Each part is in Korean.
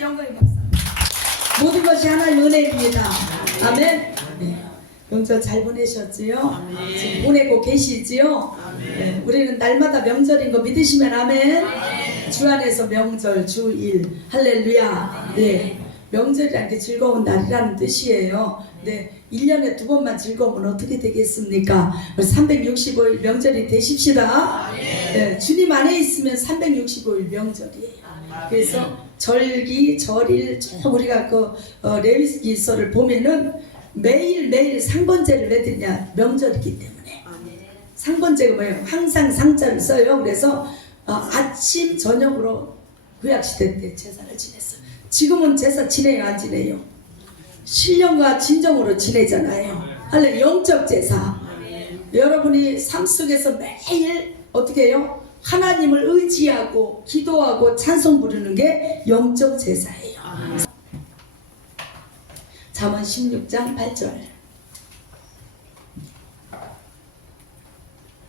하나님의 영광이 감사합니다. 모든 것이 하나님의 은혜입니다. 아멘. 네. 명절 잘 보내셨지요? 지금 보내고 계시지요? 네. 우리는 날마다 명절인 거 믿으시면 아멘. 주 안에서 명절, 주일, 할렐루야. 네. 명절이라는 게 즐거운 날이라는 뜻이에요. 네. 1년에 2번만 즐거우면 어떻게 되겠습니까? 365일 명절이 되십시다. 네. 주님 안에 있으면 365일 명절이에요. 그래서 절기, 절일, 우리가 그 레위기서를 보면은 매일매일 상번제를 왜 드냐? 명절이기 때문에. 상번제가 뭐예요? 항상 상자를 써요. 그래서 아침, 저녁으로 구약시대 때 제사를 지냈어요. 지금은 제사 지내요, 안 지내요? 신령과 진정으로 지내잖아요. 할래 영적 제사. 여러분이 삶 속에서 매일 어떻게 해요? 하나님을 의지하고 기도하고 찬송 부르는 게 영적 제사예요. 잠언 16장 8절.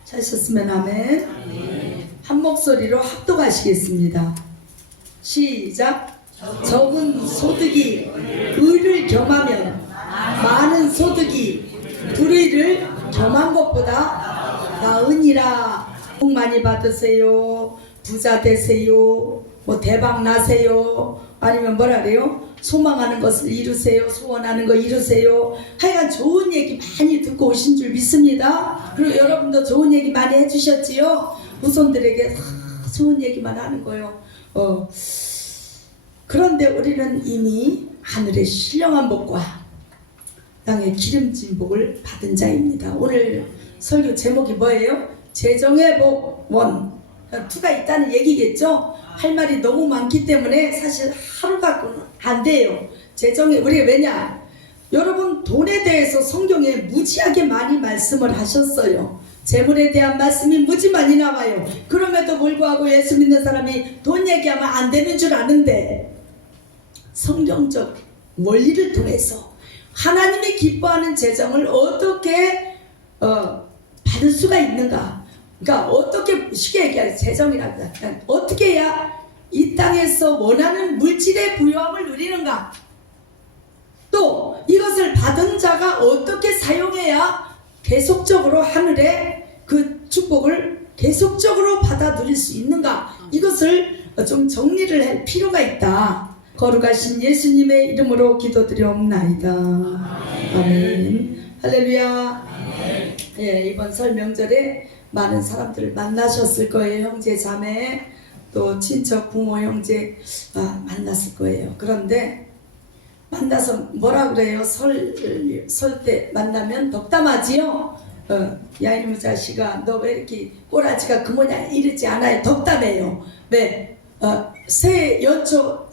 찾으셨으면 아멘. 한 목소리로 합독하시겠습니다. 시작. 적은 소득이 의를 겸하면 많은 소득이 불의를 겸한 것보다 나으니라. 복 많이 받으세요. 부자 되세요. 뭐 대박 나세요. 아니면 뭐라 그래요? 소망하는 것을 이루세요. 소원하는 거 이루세요. 하여간 좋은 얘기 많이 듣고 오신 줄 믿습니다. 그리고 여러분도 좋은 얘기 많이 해주셨지요? 후손들에게 좋은 얘기만 하는 거예요. 그런데 우리는 이미 하늘의 신령한 복과 땅의 기름진 복을 받은 자입니다. 오늘 설교 제목이 뭐예요? 재정의 복 원. 투가 있다는 얘기겠죠? 할 말이 너무 많기 때문에 사실 하루 갖고는 안 돼요. 우리 왜냐? 여러분 돈에 대해서 성경에 무지하게 많이 말씀을 하셨어요. 재물에 대한 말씀이 무지 많이 나와요. 그럼에도 불구하고 예수 믿는 사람이 돈 얘기하면 안 되는 줄 아는데 성경적 원리를 통해서 하나님이 기뻐하는 재정을 어떻게 받을 수가 있는가? 그러니까 어떻게 쉽게 얘기하면 재정이란다. 어떻게 해야 이 땅에서 원하는 물질의 부유함을 누리는가? 또 이것을 받은 자가 어떻게 사용해야 계속적으로 하늘의 그 축복을 계속적으로 받아 누릴 수 있는가? 이것을 좀 정리를 할 필요가 있다. 거룩하신 예수님의 이름으로 기도드리옵나이다. 아멘. 할렐루야. 예, 이번 설 명절에 많은 사람들을 만나셨을 거예요. 형제, 자매, 또 친척, 부모, 형제 만났을 거예요. 그런데 만나서 뭐라 그래요? 설 때 만나면 덕담하지요? 야 이놈의 자식아, 너 왜 이렇게 꼬라지가 그 뭐냐 이러지 않아요. 덕담해요. 왜? 새해 연초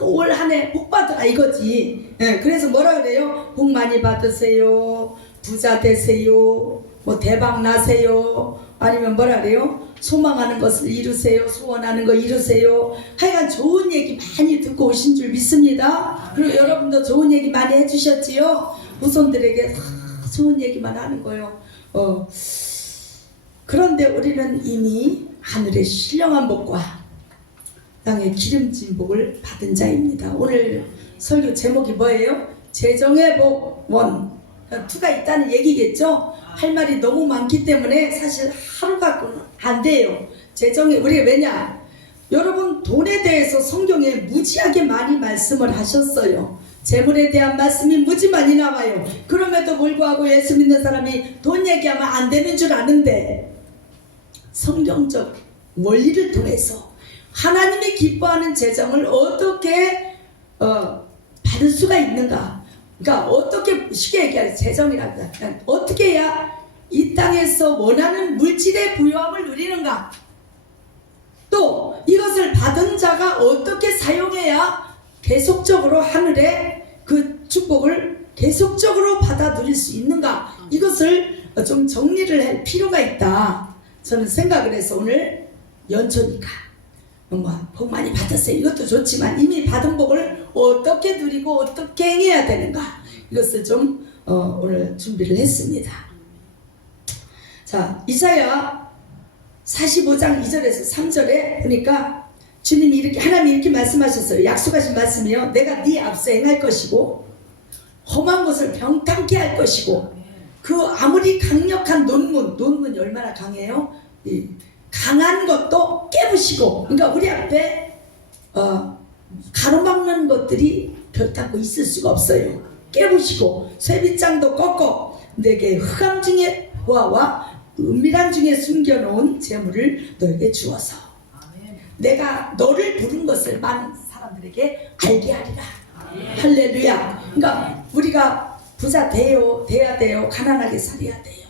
올 한 해 복 받으라 이거지. 예, 그래서 뭐라 그래요? 복 많이 받으세요. 부자 되세요. 뭐 대박 나세요. 아니면 뭐라 그래요? 소망하는 것을 이루세요. 소원하는 거 이루세요. 하여간 좋은 얘기 많이 듣고 오신 줄 믿습니다. 그리고 여러분도 좋은 얘기 많이 해주셨지요? 후손들에게 좋은 얘기만 하는 거예요. 그런데 우리는 이미 하늘의 신령한 복과 땅의 기름진 복을 받은 자입니다. 오늘 설교 제목이 뭐예요? 재정의 복 원. 투가 있다는 얘기겠죠? 할 말이 너무 많기 때문에 사실 하루 갖고는 안 돼요. 우리 왜냐? 여러분 돈에 대해서 성경에 무지하게 많이 말씀을 하셨어요. 재물에 대한 말씀이 무지 많이 나와요. 그럼에도 불구하고 예수 믿는 사람이 돈 얘기하면 안 되는 줄 아는데 성경적 원리를 통해서 하나님이 기뻐하는 재정을 어떻게 받을 수가 있는가? 그러니까 어떻게 쉽게 얘기하면 재정이란다. 어떻게 해야 이 땅에서 원하는 물질의 부유함을 누리는가? 또 이것을 받은 자가 어떻게 사용해야 계속적으로 하늘의 그 축복을 계속적으로 받아 누릴 수 있는가? 이것을 좀 정리를 할 필요가 있다. 저는 생각을 해서 오늘 연초니까 복 많이 받았어요. 이것도 좋지만 이미 받은 복을 어떻게 누리고 어떻게 행해야 되는가? 이것을 좀 오늘 준비를 했습니다. 자, 이사야 45장 2절에서 3절에 보니까 주님이 이렇게, 하나님이 이렇게 말씀하셨어요. 약속하신 말씀이요. 내가 네 앞서 행할 것이고 험한 것을 병탕케 할 것이고, 그 아무리 강력한 논문이 얼마나 강해요? 강한 것도 깨부시고. 그러니까 우리 앞에 가로막는 것들이 별탄고 있을 수가 없어요. 깨부시고 쇠빗장도 꺾고 내게 흑암 중에 보아와 은밀한 중에 숨겨놓은 재물을 너에게 주어서 내가 너를 부른 것을 많은 사람들에게 알게 하리라. 할렐루야. 그러니까 우리가 부자 돼야 돼요? 가난하게 살아야 돼요?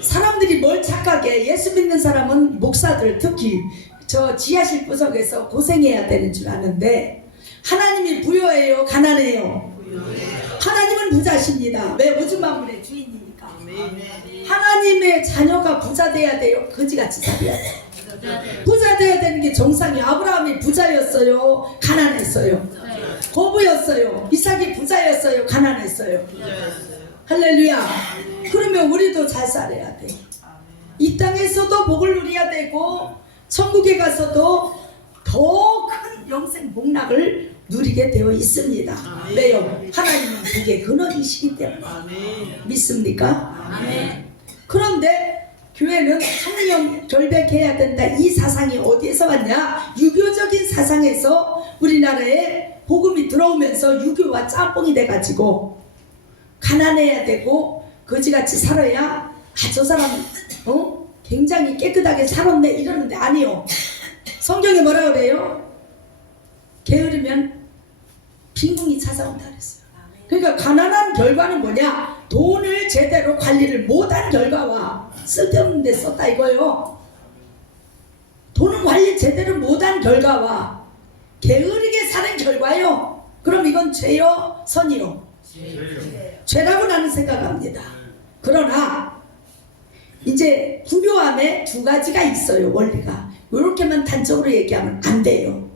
사람들이 뭘 착각해? 예수 믿는 사람은 목사들, 특히 저 지하실 구석에서 고생해야 되는 줄 아는데, 하나님이 부여해요? 가난해요? 하나님은 부자십니다. 왜? 오줌 만물의 주인이니까. 하나님의 자녀가 부자 돼야 돼요? 거지같이 살아야 돼요? 부자 돼야 되는 게 정상이에요. 아브라함이 부자였어요? 가난했어요? 거부였어요? 이삭이 부자였어요? 가난했어요? 할렐루야. 그러면 우리도 잘 살아야 돼. 이 땅에서도 복을 누려야 되고 천국에 가서도 더 큰 영생 복락을 누리게 되어 있습니다. 왜요? 하나님은 그게 근원이시기 때문에. 믿습니까? 그런데 교회는 성령 결백해야 된다, 이 사상이 어디에서 왔냐? 유교적인 사상에서 우리나라에 복음이 들어오면서 유교와 짬뽕이 돼가지고 가난해야 되고 거지같이 살아야 저 사람 굉장히 깨끗하게 살았네 이러는데, 아니요. 성경에 뭐라 그래요? 게으르면 빈궁이 찾아온다 그랬어요. 그러니까 가난한 결과는 뭐냐? 돈을 제대로 관리를 못한 결과와 쓸데없는 데 썼다 이거요. 돈은 관리 제대로 못한 결과와 게으르게 사는 결과요. 그럼 이건 죄요? 선이요? 죄라고 나는 생각합니다. 그러나 이제 부요함에 두 가지가 있어요. 원리가 이렇게만 단적으로 얘기하면 안 돼요.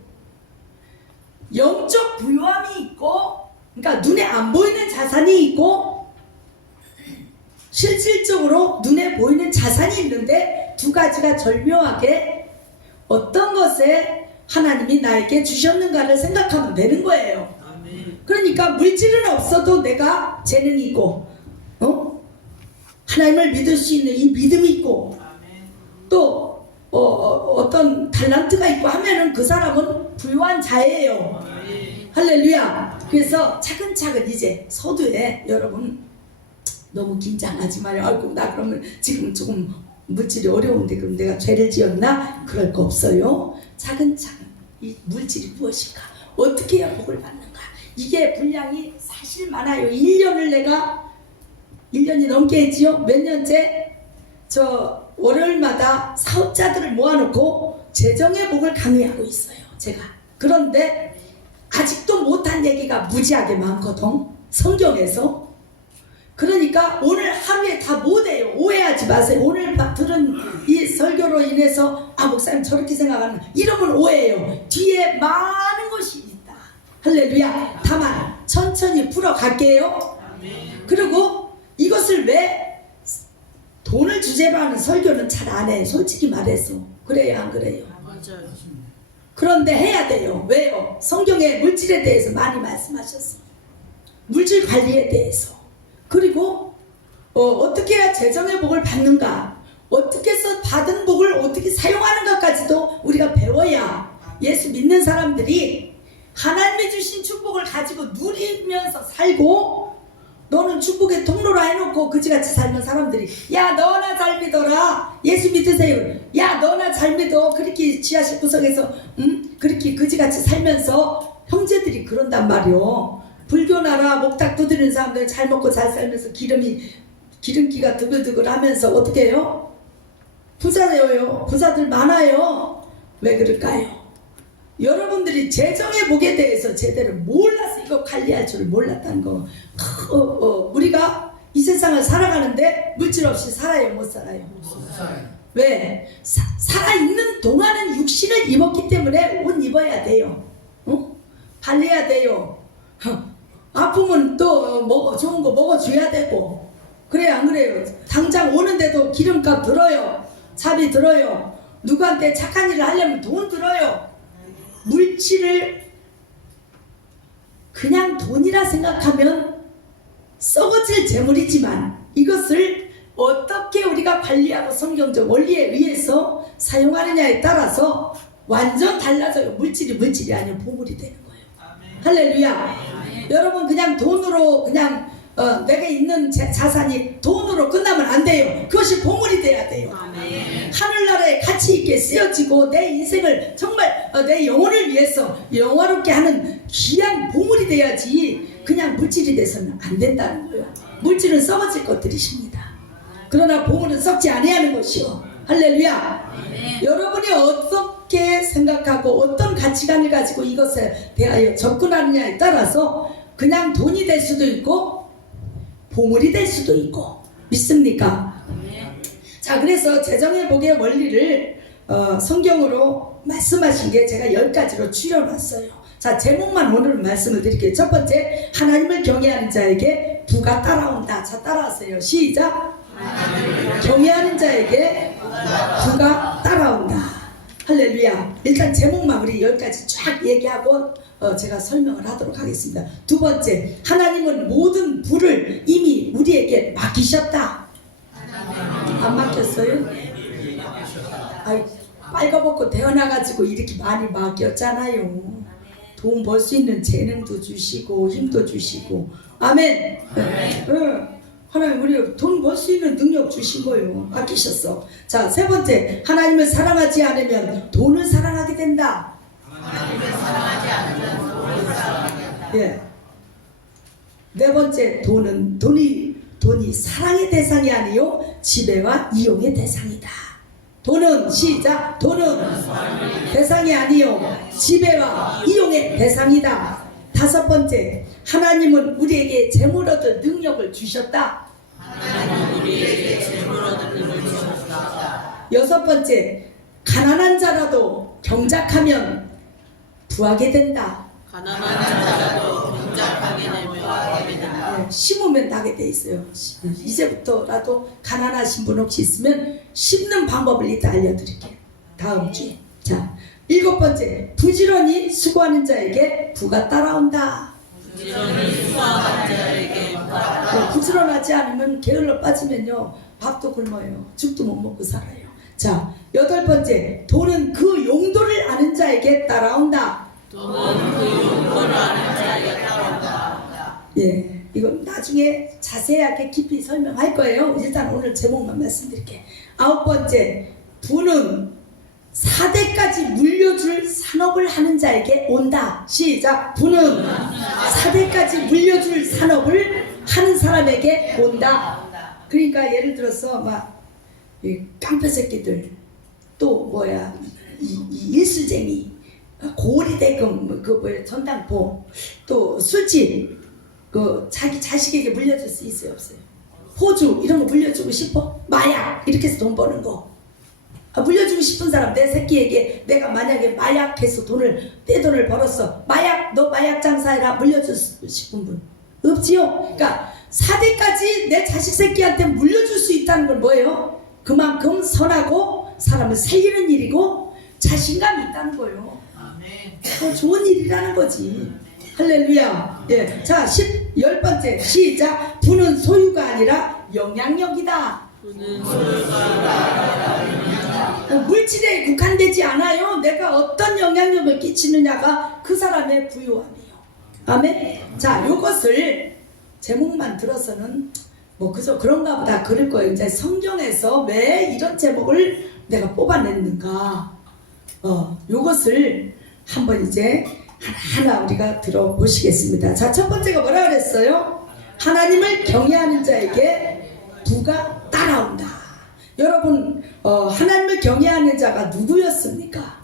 영적 부요함이 있고, 그러니까 눈에 안 보이는 자산이 있고 실질적으로 눈에 보이는 자산이 있는데, 두 가지가 절묘하게 어떤 것에 하나님이 나에게 주셨는가를 생각하면 되는 거예요. 그러니까 물질은 없어도 내가 재능이 있고 하나님을 믿을 수 있는 이 믿음이 있고 또 어떤 탤런트가 있고 하면은 그 사람은 부유한 자예요. 할렐루야. 그래서 차근차근 이제 서두에 여러분 너무 긴장하지 마요. 아이고 나 그러면 지금 조금 물질이 어려운데 그럼 내가 죄를 지었나? 그럴 거 없어요. 차근차근 이 물질이 무엇인가? 어떻게 해야 복을 받는가? 이게 분량이 사실 많아요. 1년이 넘게 했지요. 몇 년째 저 월요일마다 사업자들을 모아놓고 재정의 복을 강의하고 있어요. 제가. 그런데 아직도 못한 얘기가 무지하게 많거든. 성경에서. 그러니까 오늘 하루에 다 못해요. 오해하지 마세요. 오늘 들은 이 설교로 인해서 목사님 저렇게 생각하는, 이러면 오해예요. 뒤에 많은 것이 있다. 할렐루야. 다만 천천히 풀어갈게요. 그리고 이것을 왜 돈을 주제로 하는 설교는 잘 안 해. 솔직히 말해서. 그래요 안 그래요? 맞아요. 그런데 해야 돼요. 왜요? 성경에 물질에 대해서 많이 말씀하셨어. 물질 관리에 대해서. 그리고 어떻게 해야 재정의 복을 받는가, 어떻게 해서 받은 복을 어떻게 사용하는가까지도 우리가 배워야 예수 믿는 사람들이 하나님이 주신 축복을 가지고 누리면서 살고, 너는 축복의 통로로 해놓고 그지같이 살면 사람들이 야 너나 잘 믿어라, 예수 믿으세요, 야 너나 잘 믿어, 그렇게 지하실 구석에서 그렇게 그지같이 살면서 형제들이 그런단 말이요. 불교 나라 목탁 두드리는 사람들 잘 먹고 잘 살면서 기름기가 드글드글 하면서 어떻게 해요? 부자예요. 부자들 많아요. 왜 그럴까요? 여러분들이 재정의 복에 대해서 제대로 몰라서 이거 관리할 줄 몰랐다는 거. 우리가 이 세상을 살아가는데 물질 없이 살아요? 못 살아요? 못 살아요. 왜? 살아있는 동안은 육신을 입었기 때문에 옷 입어야 돼요. 발려야 돼요. 아프면 또 좋은 거 먹어줘야 되고. 그래요 안 그래요? 당장 오는데도 기름값 들어요. 차비 들어요. 누구한테 착한 일을 하려면 돈 들어요. 물질을 그냥 돈이라 생각하면 썩어질 재물이지만 이것을 어떻게 우리가 관리하고 성경적 원리에 의해서 사용하느냐에 따라서 완전 달라져요. 물질이 아니고 보물이 되는 거예요. 할렐루야. 여러분 그냥 돈으로 그냥 내가 있는 자산이 돈으로 끝나면 안 돼요. 그것이 보물이 돼야 돼요. 하늘나라에 가치 있게 쓰여지고 내 인생을 정말 내 영혼을 위해서 영화롭게 하는 귀한 보물이 돼야지 그냥 물질이 돼서는 안 된다는 거예요. 물질은 썩어질 것들이십니다. 그러나 보물은 썩지 아니하는 것이요. 할렐루야. 여러분이 어떻게 생각하고 어떤 가치관을 가지고 이것에 대하여 접근하느냐에 따라서 그냥 돈이 될 수도 있고 보물이 될 수도 있고. 믿습니까? 자, 그래서 재정회복의 원리를 성경으로 말씀하신 게 제가 10가지로 추려놨어요. 자, 제목만 오늘 말씀을 드릴게요. 첫 번째, 하나님을 경외하는 자에게 부가 따라온다. 자, 따라하세요. 시작. 경외하는 자에게 부가 따라온다. 할렐루야. 일단 제목만 우리 10가지 쫙 얘기하고 제가 설명을 하도록 하겠습니다. 두 번째, 하나님은 모든 부를 이미 우리에게 맡기셨다. 안 맡겼어요? 아이, 빨가벗고 태어나가지고 이렇게 많이 맡겼잖아요. 돈 벌 수 있는 재능도 주시고 힘도 주시고. 아멘. 하나님 우리 돈 벌 수 있는 능력 주신 거예요. 맡기셨어. 자, 세 번째, 하나님을 사랑하지 않으면 돈을 사랑하게 된다. 하나님을 사랑하지 않으면 돈을 사랑하게 된다. 예. 네 번째, 돈이 사랑의 대상이 아니요 지배와 이용의 대상이다. 돈은 시작. 돈은 대상이 아니요 지배와 이용의 대상이다. 다섯 번째, 하나님은 우리에게 재물 얻을 능력을 주셨다. 하나님은 우리에게 재물 얻을 능력을 주셨다. 여섯 번째, 가난한 자라도 경작하면 부하게 된다. 가난한 자라도 경작하게 되면 부하게 된다. 네, 심으면 나게 돼 있어요. 이제부터라도 가난하신 분 혹시 있으면 심는 방법을 이따 알려드릴게요. 다음 주에. 자, 일곱 번째, 부지런히 수고하는 자에게 부가 따라온다. 부지런히 수고하는 자에게 부가 따라온다. 부지런하지 않으면 게을러 빠지면요 밥도 굶어요. 죽도 못 먹고 살아요. 자, 여덟 번째, 돈은 그 용도를 아는 자에게 따라온다. 돈은 그 용도를 아는 자에게 따라온다. 예, 이건 나중에 자세하게 깊이 설명할 거예요. 일단 오늘 제목만 말씀드릴게요. 아홉 번째, 부는 4대까지 물려줄 산업을 하는 자에게 온다. 시작. 부는 4대까지 물려줄 산업을 하는 사람에게 온다. 그러니까 예를 들어서 막 깡패 새끼들, 또 뭐야 이 일수쟁이, 고리 대금, 그 뭐야 전당포, 또 술집, 그 자기 자식에게 물려줄 수 있어요 없어요? 호주 이런 거 물려주고 싶어? 마약 이렇게 해서 돈 버는 거 물려주고 싶은 사람, 내 새끼에게 내가 만약에 마약해서 떼돈을 벌었어. 너 마약 장사해라. 물려주고 싶은 분 없지요? 그러니까 4대까지 내 자식 새끼한테 물려줄 수 있다는 건 뭐예요? 그만큼 선하고 사람을 살리는 일이고 자신감이 있다는 거예요. 좋은 일이라는 거지. 할렐루야. 예. 자, 10번째 시작. 부는 소유가 아니라 영향력이다. 물질에 국한되지 않아요. 내가 어떤 영향력을 끼치느냐가 그 사람의 부유함이에요. 아멘. 자, 요것을 제목만 들어서는 뭐 그저 그런가 보다 그럴 거예요. 이제 성경에서 왜 이런 제목을 내가 뽑아냈는가, 요것을 한번 이제 하나하나 우리가 들어보시겠습니다. 자, 첫 번째가 뭐라 그랬어요? 하나님을 경외하는 자에게 부가 따라온다. 여러분, 하나님을 경외하는 자가 누구였습니까?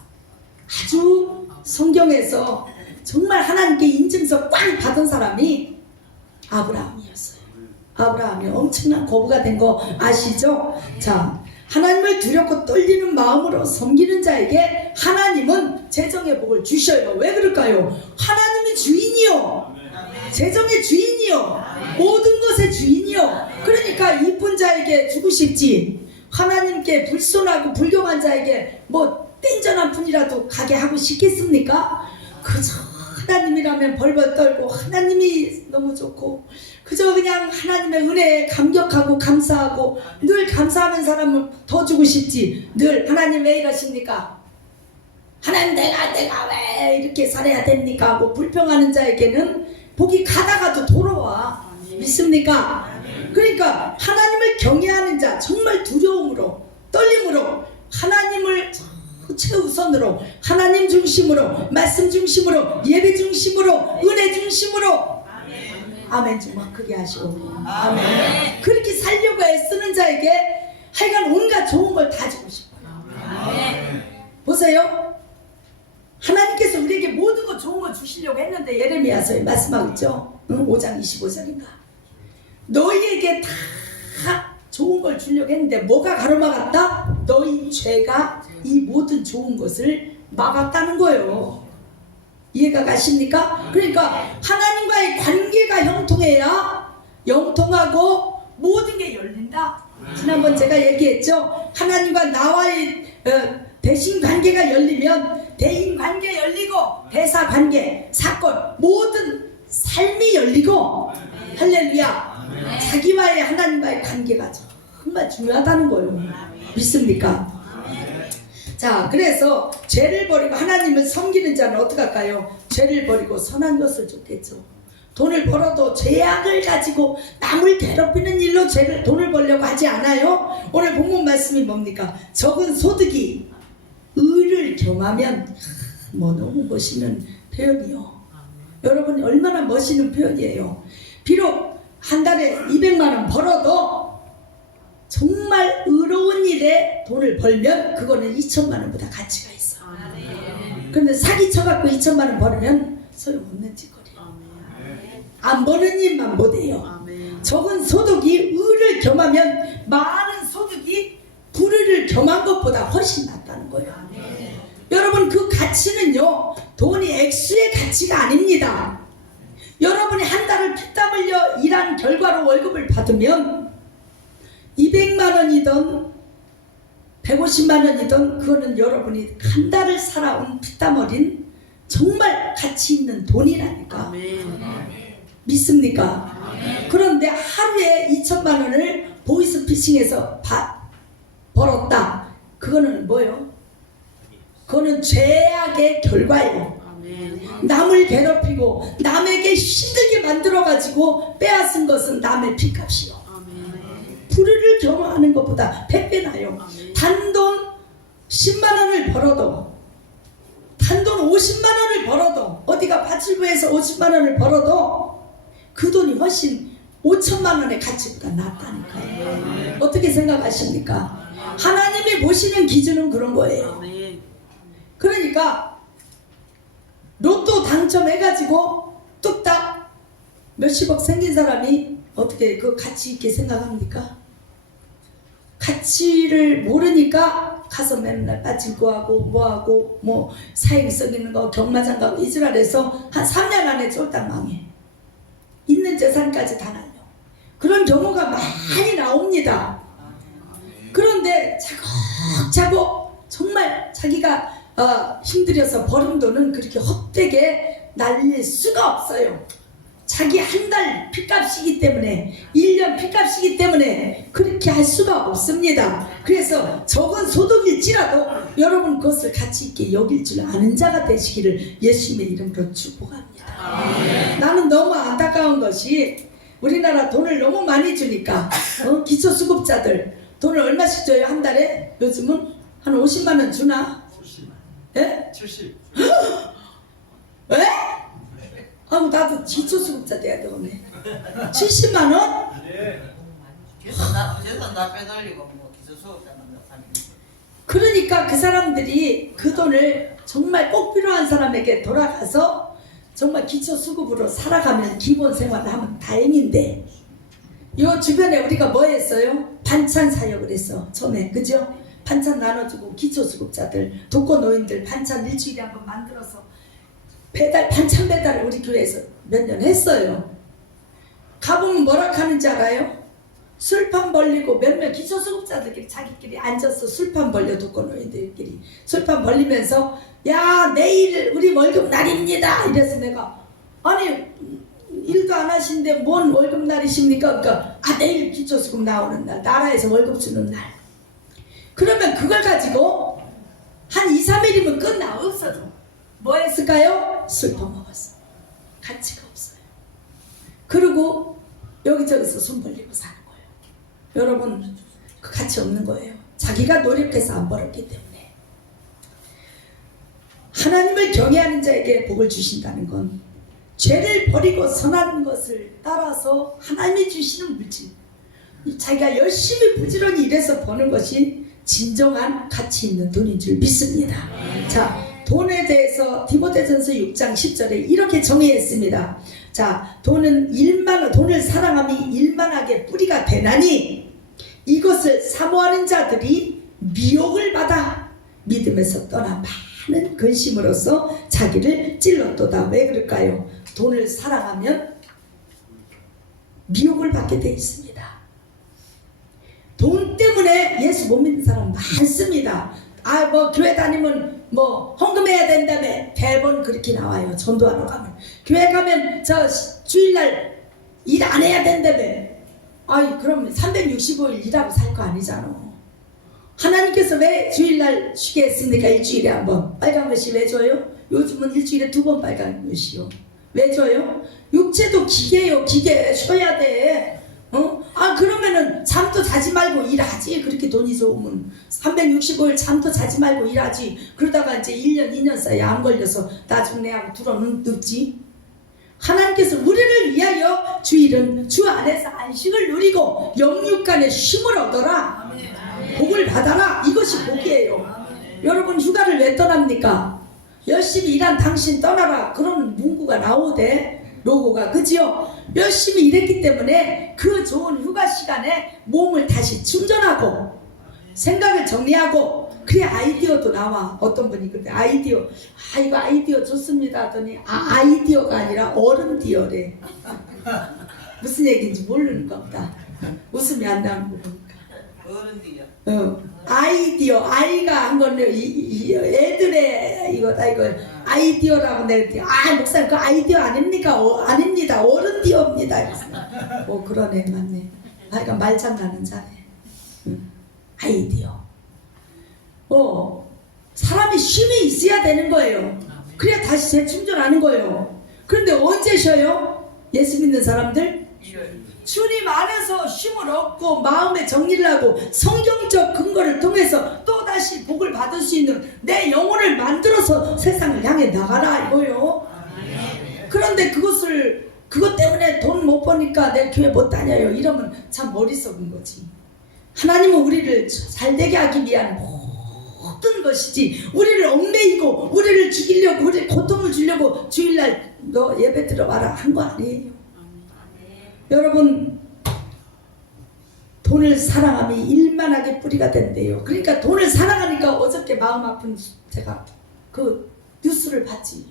아주 성경에서 정말 하나님께 인증서 꽝 받은 사람이 아브라함이었어요. 아브라함이 엄청난 거부가 된 거 아시죠? 자, 하나님을 두렵고 떨리는 마음으로 섬기는 자에게 하나님은 재정의 복을 주셔요. 왜 그럴까요? 하나님이 주인이요, 재정의 주인이요, 모든 것의 주인이요. 그러니까 이쁜 자에게 주고 싶지, 하나님께 불손하고 불경한 자에게 뭐 땡전한 분이라도 가게 하고 싶겠습니까? 그저 하나님이라면 벌벌 떨고 하나님이 너무 좋고 그저 그냥 하나님의 은혜에 감격하고 감사하고 늘 감사하는 사람을 더 주고 싶지. 늘 하나님 왜 이러십니까? 하나님 내가 왜 이렇게 살아야 됩니까? 하고 불평하는 자에게는 복이 가다가도 돌아와. 믿습니까? 그러니까 하나님을 경외하는 자, 정말 두려움으로 떨림으로 하나님을 최우선으로 하나님 중심으로 말씀 중심으로 예배 중심으로 은혜 중심으로 아멘 좀 크게 하시고 아멘. 그렇게 살려고 애쓰는 자에게 하여간 온갖 좋은 걸 다 주고 싶어요. 보세요. 하나님께서 우리에게 모든 거 좋은 거 주시려고 했는데 예레미야서에 말씀하고 있죠. 5장 25절인가. 너희에게 다 좋은 걸 주려고 했는데 뭐가 가로막았다? 너희 죄가 이 모든 좋은 것을 막았다는 거예요. 이해가 가십니까? 그러니까 하나님과의 관계가 형통해야 영통하고 모든 게 열린다. 지난번 제가 얘기했죠. 하나님과 나와의 대신 관계가 열리면 대인 관계 열리고 대사 관계, 사건 모든 삶이 열리고 할렐루야. 자기와의 하나님과의 관계가 정말 중요하다는 거예요. 믿습니까? 자, 그래서 죄를 버리고 하나님을 섬기는 자는 어떻게 할까요? 죄를 버리고 선한 것을 쫓겠죠. 돈을 벌어도 죄악을 가지고 남을 괴롭히는 일로 돈을 벌려고 하지 않아요. 오늘 본문 말씀이 뭡니까? 적은 소득이 의를 겸하면 너무 멋있는 표현이요. 여러분 얼마나 멋있는 표현이에요. 비록 한 달에 200만 원 벌어도 정말 의로운 일에 돈을 벌면 그거는 2천만 원보다 가치가 있어. 그런데 사기 쳐갖고 2천만 원 벌으면 소용없는 짓거리야. 안 버는 일만 못해요. 적은 소득이 의를 겸하면 많은 소득이 불의를 겸한 것보다 훨씬 낫다는 거예요. 여러분 그 가치는요 돈이 액수의 가치가 아닙니다. 여러분이 한 달을 피땀 흘려 일한 결과로 월급을 받으면 200만 원이든 150만 원이든 그거는 여러분이 한 달을 살아온 피땀 흘린 정말 가치 있는 돈이라니까. 믿습니까? 그런데 하루에 2천만 원을 보이스피싱에서 벌었다. 그거는 뭐예요? 그거는 죄악의 결과예요. 남을 괴롭히고 남에게 힘들게 만들어가지고 빼앗은 것은 남의 핏값이요. 불의를 겸하는 것보다 100배 나요. 단돈 10만 원을 벌어도 단돈 50만 원을 벌어도 어디가 파출부에서 50만 원을 벌어도 그 돈이 훨씬 5천만 원의 가치보다 낫다니까요. 어떻게 생각하십니까? 하나님이 보시는 기준은 그런 거예요. 그러니까 로또 당첨해가지고 뚝딱 몇십억 생긴 사람이 어떻게 그 가치 있게 생각합니까? 가치를 모르니까 가서 맨날 빠진거하고 뭐하고 뭐 사행성 있는 거 경마장 가고 이스라엘에서 한 3년 안에 쫄딱 망해. 있는 재산까지 다 날려. 그런 경우가 많이 나옵니다. 그런데 차곡차곡 정말 자기가 힘들여서 벌은 돈은 그렇게 헛되게 날릴 수가 없어요. 자기 한 달 핏값이기 때문에 1년 핏값이기 때문에 그렇게 할 수가 없습니다. 그래서 적은 소득일지라도 여러분 그것을 가치 있게 여길 줄 아는 자가 되시기를 예수님의 이름으로 축복합니다. 나는 너무 안타까운 것이 우리나라 돈을 너무 많이 주니까 기초수급자들 돈을 얼마씩 줘요 한 달에? 요즘은 한 50만 원 주나? 70만. 예? 70. 왜? 아우 나도 기초수급자 돼야 되겠네. 70만 원? 네. 재산 다 빼돌리고 뭐 기초수급자만 사는. 그러니까 그 사람들이 그 돈을 정말 꼭 필요한 사람에게 돌아가서 정말 기초수급으로 살아가면 기본 생활을 하면 다행인데 요 주변에 우리가 뭐 했어요? 반찬 사역을 했어 처음에. 그죠? 반찬 나눠주고 기초수급자들 독거노인들 반찬 일주일에 한번 만들어서 반찬 배달을 우리 교회에서 몇 년 했어요. 가보면 뭐라 하는지 알아요? 술판 벌리고 몇몇 기초수급자들끼리 자기끼리 앉아서 술판 벌려두고 너희들끼리 술판 벌리면서 야 내일 우리 월급 날입니다 이래서 내가 아니 일도 안 하시는데 뭔 월급 날이십니까? 그러니까 내일 기초수급 나오는 날 나라에서 월급 주는 날 그러면 그걸 가지고 한 2, 3일이면 끝나 없어져 뭐 했을까요? 술 퍼먹었어 가치가 없어요 그리고 여기저기서 손 벌리고 사는 거예요 여러분 그 가치 없는 거예요 자기가 노력해서 안 벌었기 때문에 하나님을 경외하는 자에게 복을 주신다는 건 죄를 버리고 선한 것을 따라서 하나님이 주시는 물질 자기가 열심히 부지런히 일해서 버는 것이 진정한 가치 있는 돈인 줄 믿습니다. 자, 돈에 대해서 디모데전서 6장 10절에 이렇게 정의했습니다. 자, 돈을 사랑함이 일만하게 뿌리가 되나니 이것을 사모하는 자들이 미혹을 받아 믿음에서 떠나 많은 근심으로써 자기를 찔렀도다. 왜 그럴까요? 돈을 사랑하면 미혹을 받게 돼 있습니다. 돈 때문에 예수 못 믿는 사람 많습니다. 뭐 교회 다니면 뭐 헌금해야 된다며 대본 그렇게 나와요. 전도하러 가면 교회 가면 저 주일날 일 안 해야 된다며 그럼 365일 일하고 살 거 아니잖아. 하나님께서 왜 주일날 쉬게 했습니까? 일주일에 한 번 빨간 글씨 왜 줘요? 요즘은 일주일에 2번 빨간 글씨요. 왜 줘요? 육체도 기계요. 기계 쉬어야 돼. 그러면은 잠도 자지 말고 일하지. 그렇게 돈이 좋으면 365일 잠도 자지 말고 일하지. 그러다가 이제 1년 2년 사이에 안 걸려서 나중에 내하고 들어는 늙지. 하나님께서 우리를 위하여 주일은 주 안에서 안식을 누리고 영육간의 쉼을 얻어라. 복을 받아라. 이것이 복이에요. 여러분 휴가를 왜 떠납니까? 열심히 일한 당신 떠나라. 그런 문구가 나오대. 로고가 그지요? 열심히 일했기 때문에 그 좋은 휴가 시간에 몸을 다시 충전하고 생각을 정리하고 그래 아이디어도 나와. 어떤 분이 그때 아이디어 이거 아이디어 좋습니다 하더니 아이디어가 아니라 어른디어래. 무슨 얘기인지 모르는 겁니다. 웃음이 안 나는 거 보니까 아이디어 아이가 한 거는 애들의 이거다 이거 아이디어라고 내가 목사님 그 아이디어 아닙니까? 아닙니다 어른디어입니다. 그러네 맞네. 아이가 말장난은 잘해. 아이디어 사람이 쉼이 있어야 되는 거예요. 그래야 다시 재충전하는 거예요. 그런데 언제 쉬어요? 예수 믿는 사람들 주님 안에서 쉼을 얻고 마음의 정리를 하고 성경적 근거를 통해서 또다시 복을 받을 수 있는 내 영혼을 만들어서 세상을 향해 나가라 이거요. 그런데 그것 때문에 돈 못 버니까 내 교회 못 다녀요 이러면 참 머리 썩은 거지. 하나님은 우리를 잘되게 하기 위한 모든 것이지 우리를 얽매이고 우리를 죽이려고 우리 고통을 주려고 주일날 너 예배 들어와라 한 거 아니에요. 여러분 돈을 사랑함이 일만하게 뿌리가 된대요. 그러니까 돈을 사랑하니까 어저께 마음 아픈 제가 그 뉴스를 봤지.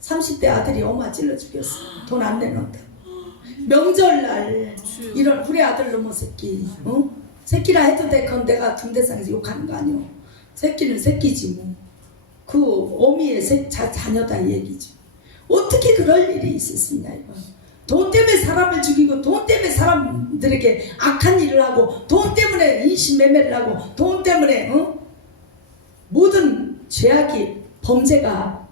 30대 아들이 엄마 찔러 죽였어. 돈 안 내놓는다. 명절날 이런 우리 아들 놈의 새끼 새끼라 해도 돼. 그건 내가 군대상에서 욕하는 거 아니오. 새끼는 새끼지 뭐. 그 어미의 자녀다 이 얘기지. 어떻게 그럴 일이 있을 수 있냐 이거. 돈 때문에 사람을 죽이고 돈 때문에 사람들에게 악한 일을 하고 돈 때문에 인신매매를 하고 돈 때문에 모든 죄악이 범죄가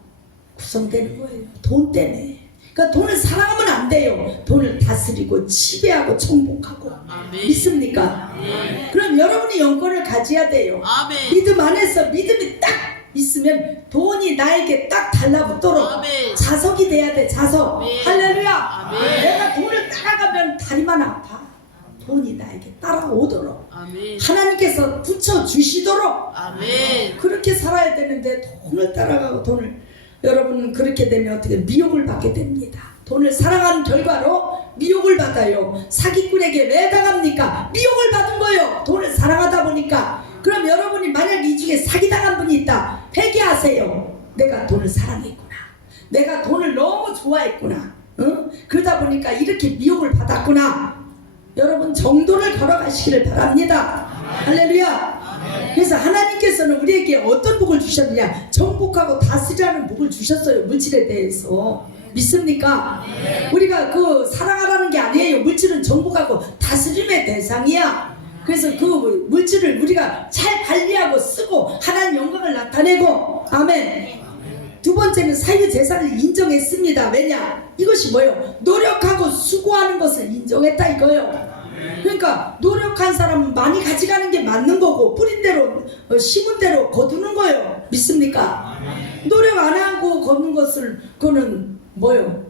구성되는 거예요. 돈 때문에. 그러니까 돈을 사랑하면 안 돼요. 돈을 다스리고 지배하고 정복하고. 아멘. 믿습니까? 아멘. 그럼 여러분이 영권을 가져야 돼요. 아멘. 믿음 안에서 믿음이 딱 있으면 돈이 나에게 딱 달라붙도록 아멘. 자석이 돼야 돼. 자석. 아멘. 할렐루야. 아멘. 내가 돈을 따라가면 다리만 아파. 돈이 나에게 따라오도록 아멘. 하나님께서 붙여주시도록 아멘. 그렇게 살아야 되는데 돈을 따라가고 돈을 여러분 그렇게 되면 어떻게 미혹을 받게 됩니다. 돈을 사랑하는 결과로 미혹을 받아요. 사기꾼에게 왜 당합니까? 미혹을 받은 거예요. 돈을 사랑하다 보니까. 그럼 여러분이 만약 이 중에 사기당한 분이 있다. 회개하세요. 내가 돈을 사랑했구나. 내가 돈을 너무 좋아했구나. 그러다 보니까 이렇게 미혹을 받았구나. 여러분 정도를 걸어가시기를 바랍니다. 할렐루야. 그래서 하나님께서는 우리에게 어떤 복을 주셨느냐, 정복하고 다스리라는 복을 주셨어요. 물질에 대해서 믿습니까? 우리가 그 사랑하라는 게 아니에요. 물질은 정복하고 다스림의 대상이야. 그래서 그 물질을 우리가 잘 관리하고 쓰고 하나님 영광을 나타내고, 아멘. 두 번째는 사유재산을 인정했습니다. 왜냐? 이것이 뭐예요? 노력하고 수고하는 것을 인정했다 이거예요. 그러니까 노력한 사람은 많이 가져가는 게 맞는 거고, 뿌린 대로 심은 대로 거두는 거예요. 믿습니까? 노력 안 하고 걷는 것을, 그거는 뭐예요?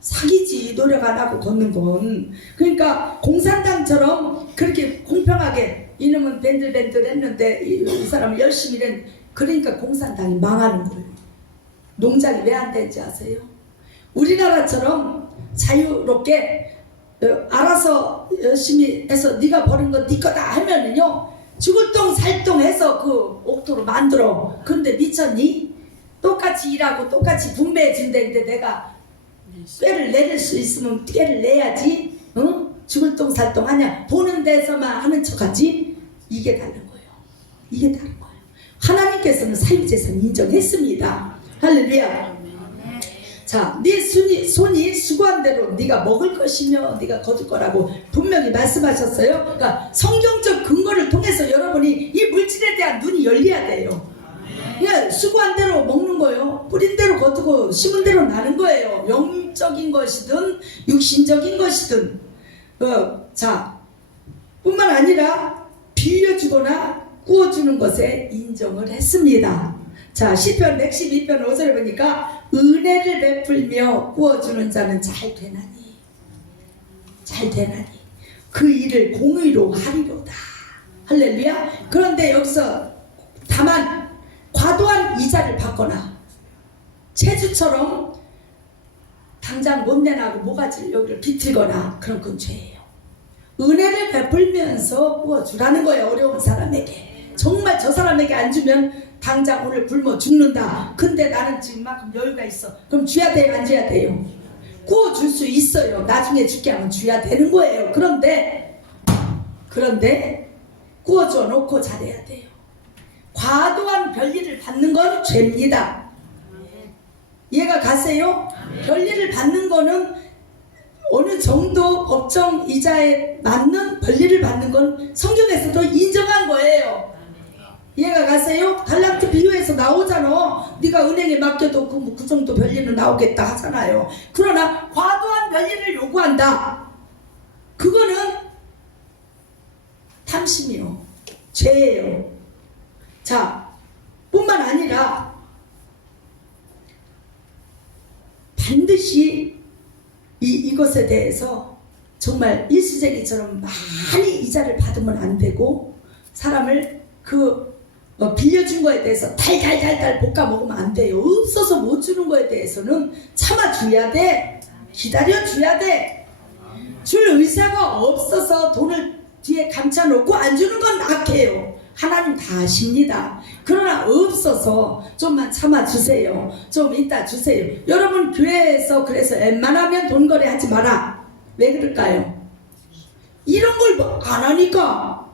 사기지. 노력 안 하고 걷는 건. 그러니까 공산당처럼 그렇게 공평하게 이놈은 밴들밴들 했는데 이 사람은 열심히 된, 그러니까 공산당이 망하는 거예요. 농장이 왜 안 되는지 아세요? 우리나라처럼 자유롭게 알아서 열심히 해서 네가 버린 건 네 거다 하면은요, 죽을 똥 살 똥 해서 그 옥토로 만들어. 근데 미쳤니? 똑같이 일하고 똑같이 분배해 준다는데 내가 꾀를 내릴 수 있으면 꾀를 내야지. 응? 죽을 똥 살 똥 하냐? 보는 데서만 하는 척하지. 이게 다른 거예요. 이게 다른 거예요. 하나님께서는 사유재산 인정했습니다. 할렐루야. 자, 네 손이 수고한 대로 네가 먹을 것이며 네가 거둘 거라고 분명히 말씀하셨어요. 그러니까 성경적 근거를 통해서 여러분이 이 물질에 대한 눈이 열려야 돼요. 예, 수고한 대로 먹는 거예요. 뿌린 대로 거두고 심은 대로 나는 거예요. 영적인 것이든 육신적인 것이든. 자, 뿐만 아니라 빌려주거나 구워주는 것에 인정을 했습니다. 자, 시편 112편 5절에 보니까 은혜를 베풀며 구워주는 자는 잘 되나니 그 일을 공의로 하리로다. 할렐루야. 그런데 여기서 다만 과도한 이자를 받거나 체주처럼 당장 못 내나고 모가지를 여기를 비틀거나 그런 건 죄예요. 은혜를 베풀면서 구워주라는 거예요. 어려운 사람에게. 정말 저 사람에게 안 주면 당장 오늘 굶어 죽는다. 근데 나는 지금만큼 여유가 있어. 그럼 줘야 돼요? 안 줘야 돼요? 구워줄 수 있어요. 나중에 죽게 하면 줘야 되는 거예요. 그런데 구워줘 놓고 잘해야 돼요. 과도한 별일을 받는 건 죄입니다. 이해가 가세요? 별일을 받는 거는 어느 정도 법정 이자에 맞는 별일을 받는 건 성경에서도 인정한 거예요. 이해가 가세요? 달란트 비유에서 나오잖아. 네가 은행에 맡겨도 그 정도 별일은 나오겠다 하잖아요. 그러나 과도한 별일을 요구한다. 그거는 탐심이요. 죄예요. 자, 뿐만 아니라 반드시 이것에 대해서 정말 일시쟁이처럼 많이 이자를 받으면 안 되고, 사람을 빌려준 거에 대해서 달달달달 볶아 먹으면 안 돼요. 없어서 못 주는 거에 대해서는 참아줘야 돼. 기다려줘야 돼. 줄 의사가 없어서 돈을 뒤에 감춰놓고 안 주는 건 악해요. 하나님 다 아십니다. 그러나 없어서 좀만 참아주세요. 좀 이따 주세요. 여러분 교회에서 그래서 웬만하면 돈거래 하지 마라. 왜 그럴까요? 이런 걸 안 하니까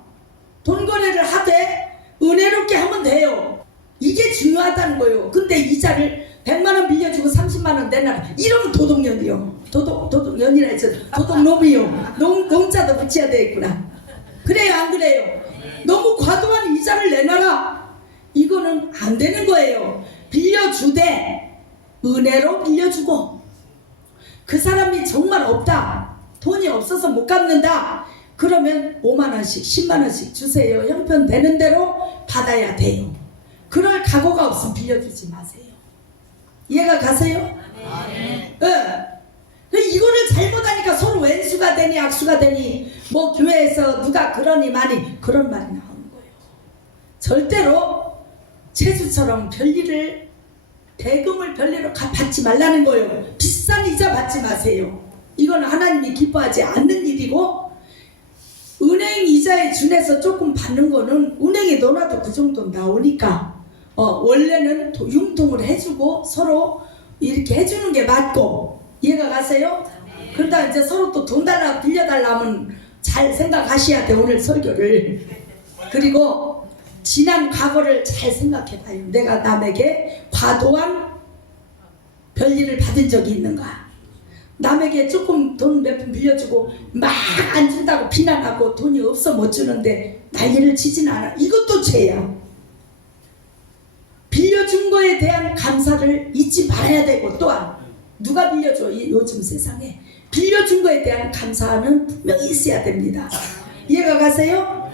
돈거래를 하되 은혜롭게 하면 돼요. 이게 중요하다는 거예요. 근데 이자를 100만원 빌려주고 30만원 내놔라. 이러면 도둑년이요. 도둑년이라 해서 도둑놈이요. 농자도 붙여야 되겠구나. 그래요, 안 그래요? 너무 과도한 이자를 내놔라. 이거는 안 되는 거예요. 빌려주되 은혜로 빌려주고, 그 사람이 정말 없다, 돈이 없어서 못 갚는다, 그러면 5만원씩 10만원씩 주세요. 형편 되는 대로 받아야 돼요. 그럴 각오가 없으면 빌려주지 마세요. 이해가 가세요? 이거를 잘못하니까 서로 왼수가 되니 악수가 되니, 뭐 교회에서 누가 그러니 많이 그런 말이 나오는 거예요. 절대로 채주처럼 별일을, 대금을 별일로 받지 말라는 거예요. 비싼 이자 받지 마세요. 이건 하나님이 기뻐하지 않는 일이고, 은행 이자에 준해서 조금 받는 거는 은행에 넣어놔도 그 정도 나오니까 원래는 융통을 해주고 서로 이렇게 해주는 게 맞고. 이해가 가세요? 그러다 이제 서로 또 돈 달라 빌려달라 하면 잘 생각하셔야 돼 오늘 설교를. 그리고 지난 과거를 잘 생각해봐요. 내가 남에게 과도한 별일을 받은 적이 있는가? 남에게 조금 돈 몇 푼 빌려주고 막 안 준다고 비난하고 돈이 없어 못 주는데 난리를 치진 않아. 이것도 죄야. 빌려준 거에 대한 감사를 잊지 말아야 되고, 또한 누가 빌려줘? 요즘 세상에 빌려준 거에 대한 감사는 분명히 있어야 됩니다. 이해가 가세요?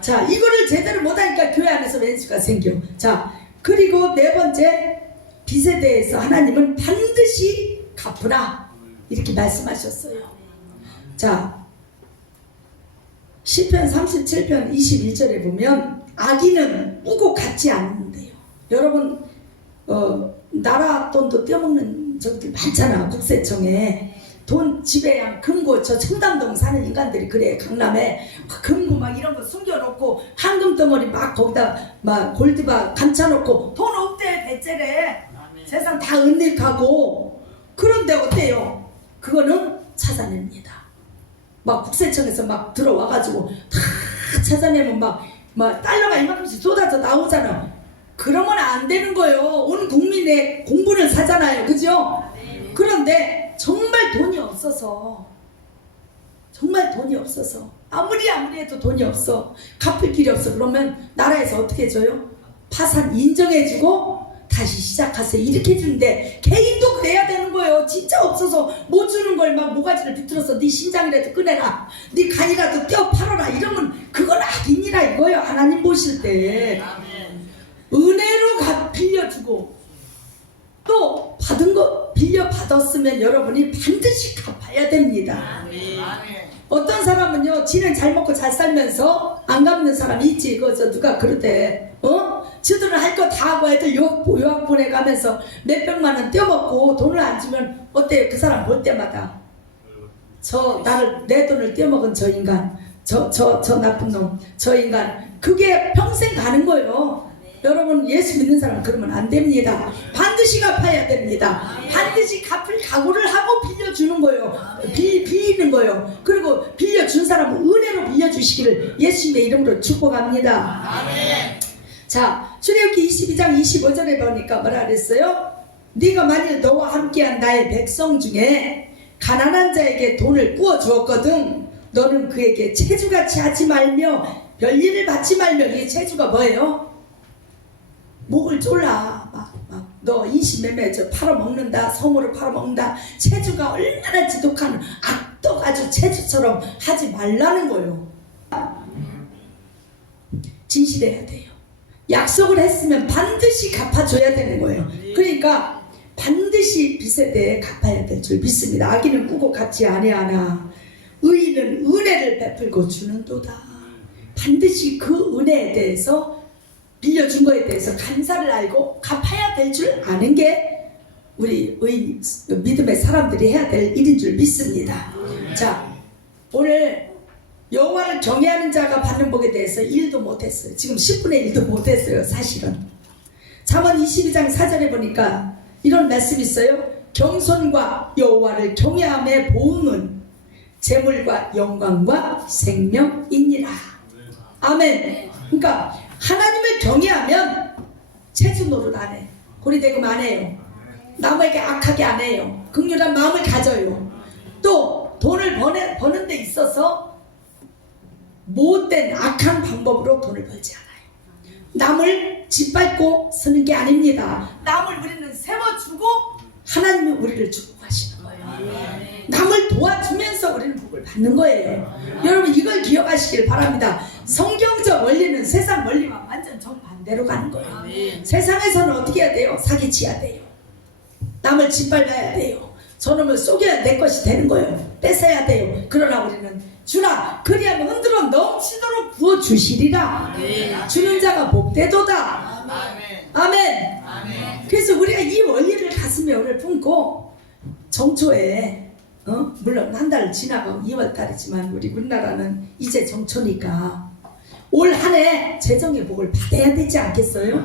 자, 이거를 제대로 못하니까 교회 안에서 왼수가 생겨. 자, 그리고 네 번째, 빚에 대해서 하나님은 반드시 갚으라 이렇게 말씀하셨어요. 자, 시편 37편 21절에 보면 악인은 꾸고 갚지 않는데요. 여러분 나라 돈도 떼어먹는 적들 많잖아. 국세청에 돈 지배양 금고, 저 청담동 사는 인간들이 그래. 강남에 금고 막 이런 거 숨겨놓고 황금 덩어리 막 거기다 막 골드바 감춰놓고 돈 없대 배째래. 세상 다 은닉하고. 그런데 어때요? 그거는 찾아냅니다. 막 국세청에서 막 들어와가지고 다 찾아내면 막 달러가 이만큼씩 쏟아져 나오잖아. 그러면 안 되는 거예요. 온 국민의 공분을 사잖아요. 그죠? 그런데 정말 돈이 없어서, 정말 돈이 없어서, 아무리 해도 돈이 없어, 갚을 길이 없어. 그러면 나라에서 어떻게 해줘요? 파산 인정해주고 다시 시작하세요 이렇게 해주는데, 개인도 그래야 되는 거예요. 진짜 없어서 못 주는 걸 막 모가지를 비틀어서 네 심장이라도 꺼내라, 네 간이라도 떼어 팔아라 이러면 그건 악인이라 이거예요. 하나님 보실 때 은혜로 빌려주고, 또 받은 거 빌려 받았으면 여러분이 반드시 갚아야 됩니다. 어떤 사람은요, 지는 잘 먹고 잘 살면서 안 갚는 사람이 있지. 그저 누가 그러대. 저들은 할 거 다 하고 애들 유학 보내가면서 몇백만 원 떼어먹고 돈을 안 주면 어때요? 그 사람 볼 때마다 내 돈을 떼어먹은 저 인간, 저 나쁜 놈, 저 인간. 그게 평생 가는 거예요. 여러분, 예수 믿는 사람은 그러면 안 됩니다. 반드시 갚아야 됩니다. 반드시 갚을 각오를 하고 빌려주는 거예요. 빌리는 거예요. 그리고 빌려준 사람은 은혜로 빌려주시기를 예수님의 이름으로 축복합니다. 자, 출애굽기 22장 25절에 보니까 뭐라 그랬어요? 네가 만일 너와 함께한 나의 백성 중에 가난한 자에게 돈을 꾸어 주었거든 너는 그에게 체주같이 하지 말며 별일을 받지 말며. 이게 체주가 뭐예요? 목을 졸라 너 인신매매 팔아먹는다, 성으로 팔아먹는다. 체주가 얼마나 지독한 악독, 아주 체주처럼 하지 말라는 거예요. 진실해야 돼요. 약속을 했으면 반드시 갚아줘야 되는 거예요. 그러니까 반드시 빚에 대해 갚아야 될 줄 믿습니다. 악인은 꾸고 갚지 아니하나 의인은 은혜를 베풀고 주는도다. 반드시 그 은혜에 대해서, 빌려준 거에 대해서 감사를 알고 갚아야 될 줄 아는 게 우리 믿음의 사람들이 해야 될 일인 줄 믿습니다. 자, 오늘 여호와를 경외하는 자가 받는 복에 대해서 1도 못했어요. 지금 10분의 1도 못했어요. 사실은 잠언 22장 4절에 보니까 이런 말씀이 있어요. 겸손과 여호와를 경외함의 보응은 재물과 영광과 생명이니라. 아멘. 그러니까 하나님을 경외하면 체주 노릇 안 해. 고리대금 안 해요. 남에게 악하게 안 해요. 긍휼한 마음을 가져요. 또 돈을 버는 데 있어서 못된 악한 방법으로 돈을 벌지 않아요. 남을 짓밟고 쓰는 게 아닙니다. 남을 우리는 세워주고 하나님이 우리를 축복하시는 거예요. 남을 도와주면서 우리는 복을 받는 거예요. 여러분, 이걸 기억하시길 바랍니다. 성경적 원리는 세상 원리와 완전 정반대로 가는 거예요. 세상에서는 어떻게 해야 돼요? 사기치야 돼요. 남을 짓밟아야 돼요. 저놈을 속여야 내 것이 되는 거예요. 뺏어야 돼요. 그러나 우리는 주나 그리하면 흔들어 넘치도록 부어주시리라. 주는 자가 복되도다. 아멘. 그래서 우리가 이 원리를 가슴에 오늘 품고 정초에 물론 한 달 지나가고 2월달이지만 우리나라는 이제 정초니까 올 한 해 재정의 복을 받아야 되지 않겠어요?